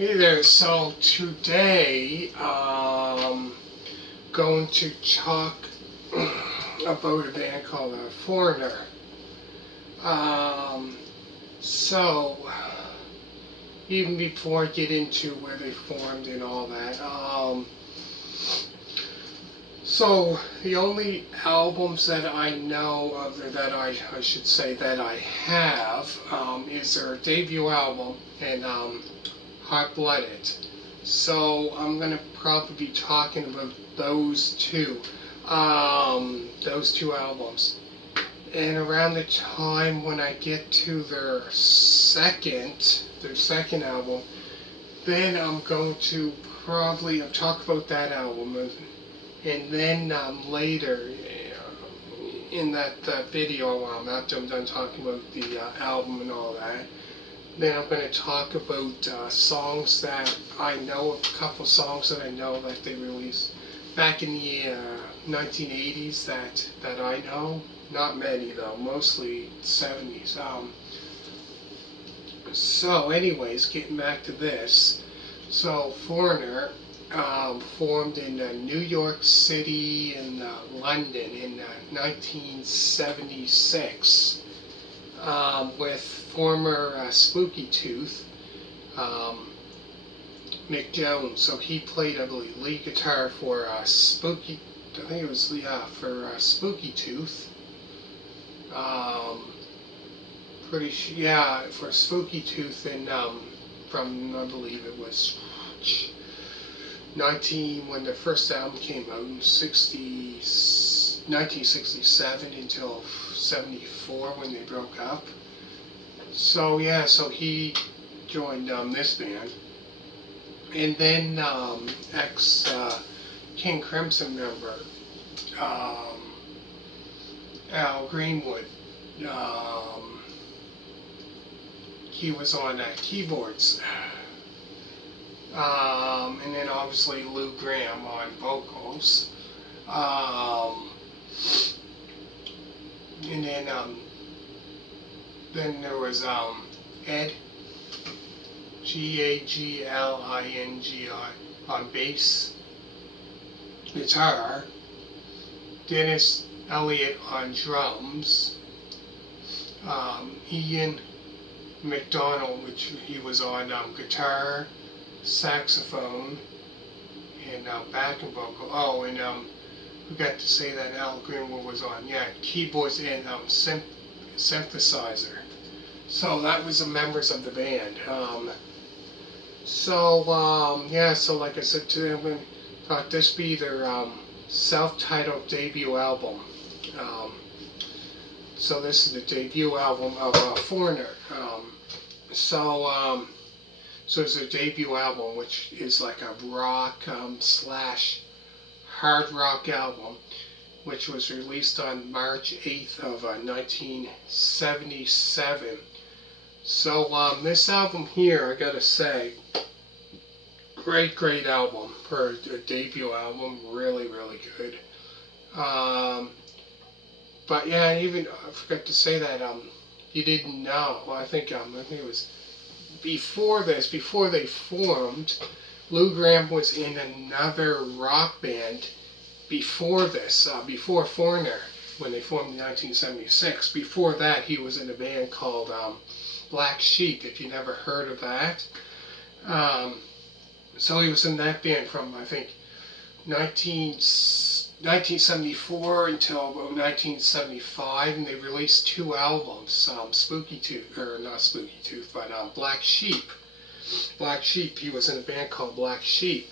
Hey there, so today going to talk about a band called Foreigner. Um, so, even before I get into where they formed and all that, so the only albums that I know of, that I should say that I have, is their debut album and Hot Blooded. So I'm gonna probably be talking about those two albums. And around the time when I get to their second album, then I'm going to probably talk about that album, and then later in that video, after I'm done talking about the album and all that. Then I'm going to talk about songs that I know, a couple songs that I know that they released back in the 1980s that I know. Not many though, mostly 70s. So anyways, getting back to this. So Foreigner formed in New York City and London in 1976. With former Spooky Tooth, Mick Jones. So he played, I believe, lead guitar for Spooky. I think it was for Spooky Tooth. For Spooky Tooth, and from, I believe it was 19 when the first album came out in 1967 until 74 when they broke up. So yeah, so he joined this band, and then ex King Crimson member Al Greenwood, he was on keyboards, and then obviously Lou Gramm on vocals, and then there was Ed, Gagling on bass guitar, Dennis Elliott on drums, Ian McDonald, which he was on guitar, saxophone, and backing vocal. Oh, and forgot to say that Al Greenwood was on, keyboards and synthesizer. So that was the members of the band. So like I said to them, thought this be their self-titled debut album. So this is the debut album of Foreigner. So it's their debut album, which is like a rock slash hard rock album, which was released on March 8th of 1977. So this album here, I gotta say, great album for a debut album. Really good. But yeah, even I forgot to say that you didn't know. I think it was before they formed. Lou Gramm was in another rock band before this, before Foreigner, when they formed in 1976. Before that, he was in a band called Black Sheep, if you never heard of that. So he was in that band from, I think, 1974 until about 1975, and they released two albums, Spooky Tooth, or not Spooky Tooth, but Black Sheep. Black Sheep, he was in a band called Black Sheep.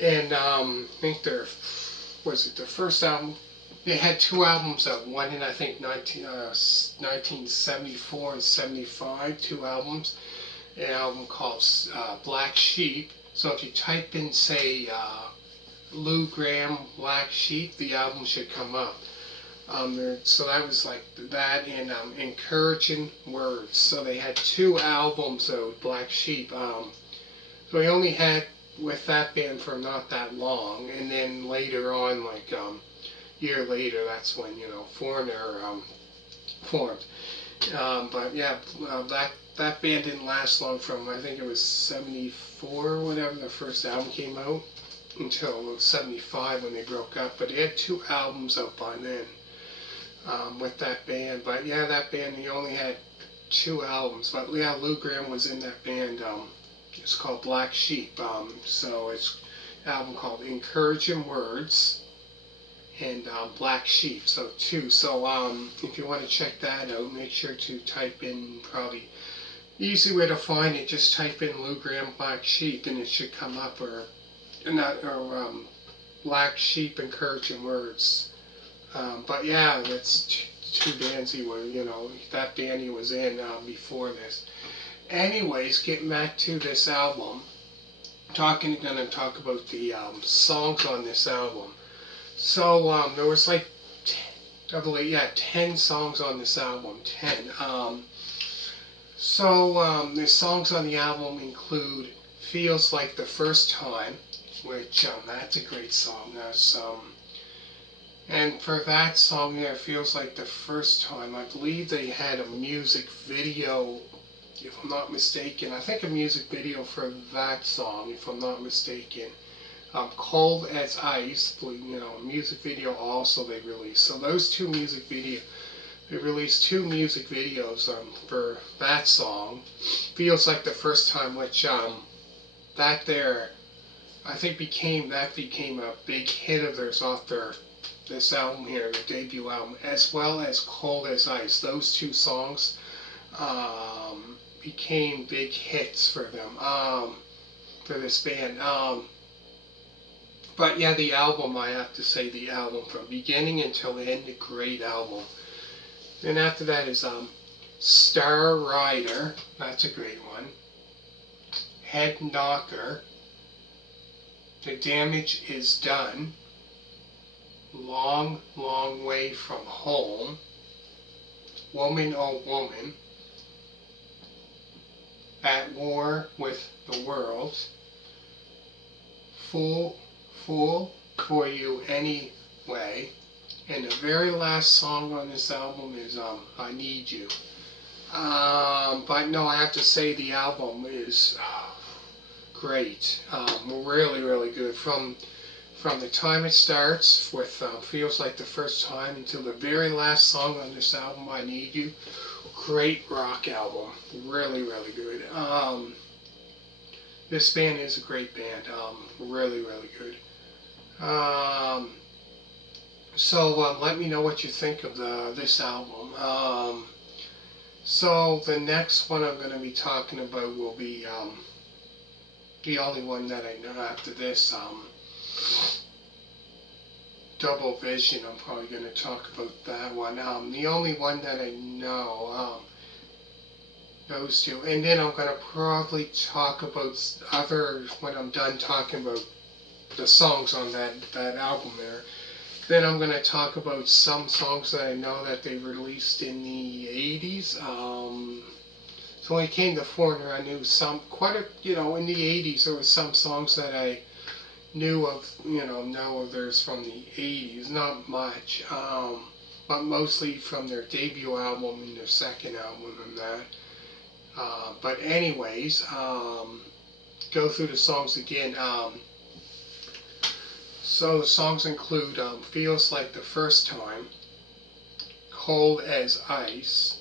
And I think their first album, they had two albums out, one in I think 1974 and 75, two albums. An album called Black Sheep. So if you type in, say, Lou Gramm Black Sheep, the album should come up. So that was like that, and Encouraging Words. So they had two albums out, Black Sheep. So they only had with that band for not that long, and then later on, like year later, that's when Foreigner formed. But yeah, that band didn't last long from, I think it was 74 or whatever the first album came out, until 75 when they broke up. But they had 2 albums out by then, with that band. But yeah, that band, he only had 2 albums. But yeah, Lou Gramm was in that band. It's called Black Sheep. So it's an album called Encouraging Words and Black Sheep. So 2. So if you want to check that out, make sure to type in, probably easy way to find it, just type in Lou Gramm Black Sheep and it should come up, or not, or Black Sheep Encouraging Words. But yeah, that's 2 bands he was, that band he was in before this. Anyways, getting back to this album, gonna talk about the songs on this album. So there was like, I believe, yeah, 10 songs on this album. 10. The songs on the album include "Feels Like the First Time," which that's a great song. And for that song, yeah, "Feels Like the First Time," I believe they had a music video, if I'm not mistaken. I think a music video for that song, if I'm not mistaken. "Cold as Ice," a music video also they released. So they released 2 music videos for that song. "Feels Like the First Time," which that there, I think became a big hit of theirs off this album here, their debut album, as well as "Cold as Ice." Those 2 songs became big hits for them, for this band. But yeah, the album, I have to say, the album from beginning until end, a great album. Then after that is Starrider. That's a great one. Headknocker. The Damage Is Done. Long, Long Way From Home. Woman, Oh Woman. At War With the World. Fool for You Anyway. And the very last song on this album is "I Need You." But no, I have to say the album is great. Really, really good. From the time it starts with "Feels Like the First Time" until the very last song on this album, "I Need You." Great rock album. Really, really good. This band is a great band. Really, really good. So let me know what you think of this album. So the next one I'm going to be talking about will be the only one that I know after this. Double Vision. I'm probably going to talk about that one. The only one that I know. Those 2. And then I'm going to probably talk about when I'm done talking about the songs on that album there. Then I'm going to talk about some songs that I know that they released in the 80s. So when it came to Foreigner, I knew in the 80s there was some songs that I knew of, know of theirs from the 80s. Not much, but mostly from their debut album and their second album and that. But anyways, go through the songs again. So the songs include "Feels Like the First Time," "Cold as Ice,"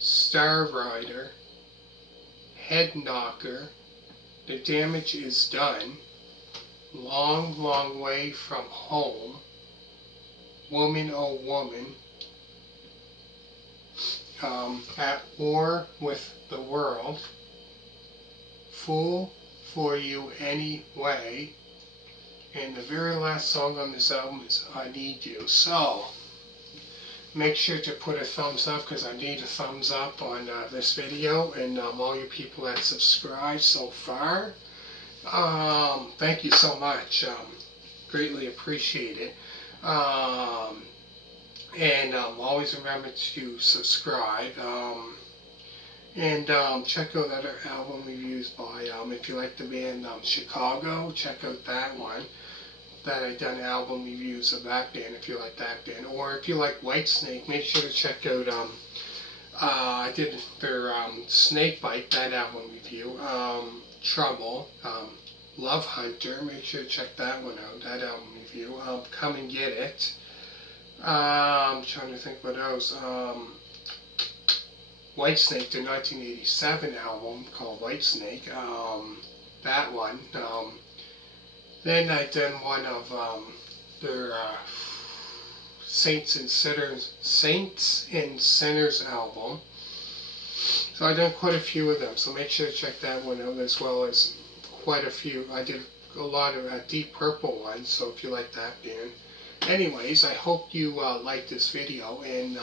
"Starrider," "Headknocker," "The Damage Is Done," "Long, Long Way From Home," "Woman, Oh Woman," "At War With the World," "Fool For You Anyway," and the very last song on this album is "I Need You." So make sure to put a thumbs up, because I need a thumbs up on this video, and all you people that subscribe so far. Thank you so much. Greatly appreciate it. And always remember to subscribe. And check out other album reviews by, if you like the band Chicago, check out that one. That I done album reviews of that band, if you like that band. Or if you like Whitesnake, make sure to check out I did their Snakebite, that album review. Trouble, Love Hunter, make sure to check that one out, that album review. Come and Get It. I'm trying to think what else. Whitesnake, the 1987 album called Whitesnake. That one. Then I done one of their Saints and Sinners album. So I done quite a few of them. So make sure to check that one out, as well as quite a few. I did a lot of Deep Purple ones. So if you like that band. Anyways, I hope you like this video, and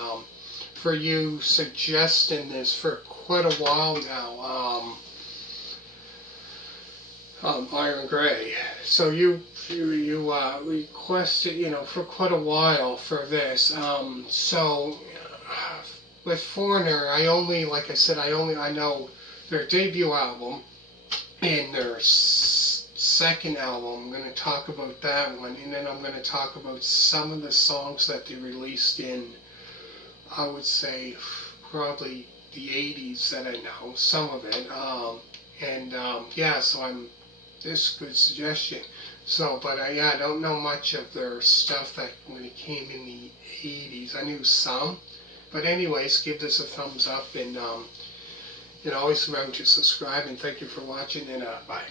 for you suggesting this for quite a while now, Iron Gray. So you requested, for quite a while for this. So with Foreigner, like I said, I know their debut album and their second album. I'm going to talk about that one, and then I'm going to talk about some of the songs that they released in, I would say, probably the 80s that I know, some of it. Yeah, so this good suggestion. So, but yeah, I don't know much of their stuff that when it came in the 80s. I knew some. But anyways, give this a thumbs up, and always remember to subscribe, and thank you for watching, and bye.